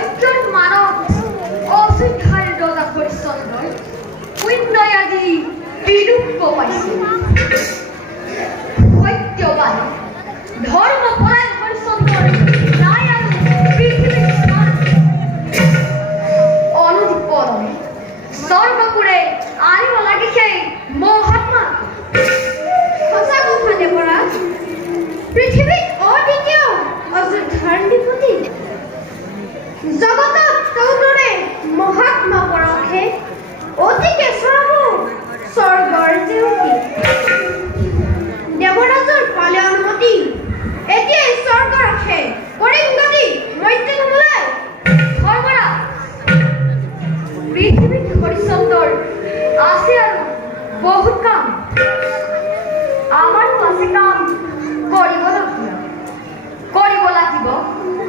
সত্যৰ মানৱ অসুখ্যাৰ ৰজা হৰিশ্চন্দ্ৰই পুণ্যই আজি বিলুপ্ত পাইছে। সত্যবান ধৰ্মপৰায়ণ হৰিশ্চন্দ্ৰৰ নাই আৰু পৃথিৱীৰ স্থান। অনুদীপনে স্বৰ্গপুৰে আনিব লাগে সেই মহাত্মা। সঁচা কথা দেৱৰাজ, পৃথিৱীত অদ্বিতীয় অযোধ্যাৰ বিভূতি। জগতত তেওঁদৰে মহাত্মা পৰশে অতিকে চৰাব স্বৰ্গৰ জেউতি। দেৱৰাজৰ পালে অনুমতি, এতিয়াই স্বৰ্গ ৰাখে কৰিম গতি মৈত্ৰী কমলাই। ধৰ্মৰাজ, পৃথিৱীত হৰিশ্চন্দ্ৰৰ আছে আৰু বহুত কাম। আমাৰো আছে কাম কৰিবলগীয়া। কৰিব লাগিব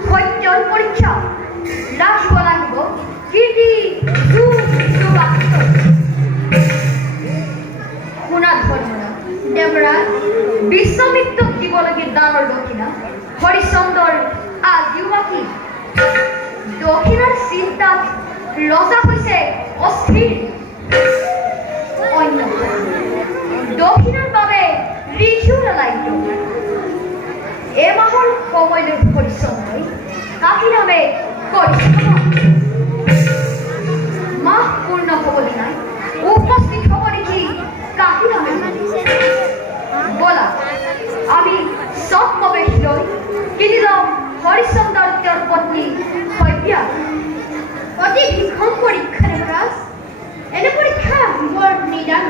সত্যৰ পৰীক্ষা, ৰাখিব লাগিব কীৰ্তি যুগ যুগান্ত। শুনা ধৰ্মৰাজ, দেৱৰাজ, বিশ্বামিত্ৰক দিব লাগে দানৰ দক্ষিণা। হৰিশ্চন্দ্ৰৰ আজিও বাকী। দক্ষিণাৰ চিন্তাত ৰজা হৈছে অস্থিৰ। অন্যথা দক্ষিণাৰ বাবে ঋষিও নালাগিব। এমাহৰ সময় লৈ হৰিশ্চন্দ্ৰই কাকি নামে কৰিছে। মাহ পূৰ্ণ হ'বলৈ নাই, উপস্থিত হ'ব দেখি কাকি নামে বলা আমি চব প্ৰৱেশ লৈ কিনি লওঁ হৰিশ্চন্দ্ৰ তেওঁৰ পত্নী সত্যা। অতি ভীষণ পৰীক্ষা দেৱৰাজ, এনে পৰীক্ষা বৰ নিদান।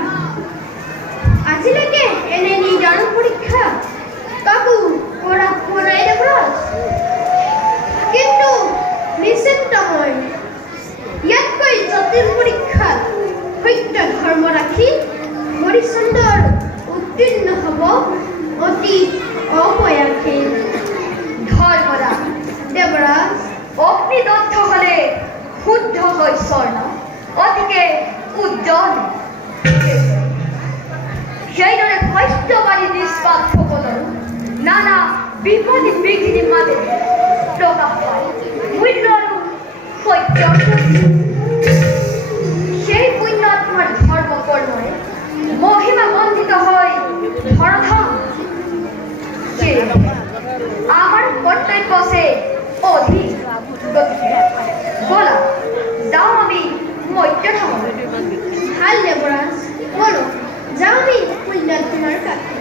আজিলৈকে এনে নিদান পৰীক্ষা কাকো কৰা হোৱা নাই দেৱৰাজ। কিন্তু নিশ্চিন্ত মই ইয়াতকৈ জটিল পৰীক্ষাত সত্য ধৰ্ম ৰাখি হৰিশ্চন্দ্ৰৰ উত্তীৰ্ণ হ'ব অতি অপয়াসে। ধৰ্মৰাজ, দেৱৰাজ, অগ্নিদগ্ধ হ'লে শুদ্ধ হয় স্বৰ্ণ, অতিকে উজ্জ্বল। সেইদৰে সত্যবাদী নিষ্পাপসকলৰ নানা বিপদী বিঘিনিৰ মাজেৰে প্ৰকাশ পায় মূল্য আৰু সত্যৰ শক্তি। সেই পুণ্যাত্মাৰ ধৰ্ম কৰ্মৰে মহিমা মণ্ডিত হয় ধৰাধাম। আমাৰ কৰ্তব্য আছে অধিক। গতিকে বলা যাওঁ আমি মধ্যধামলৈ। ভাল দেৱৰাজ, বলো যাওঁ আমি পুণ্যাত্মাৰ কাষে।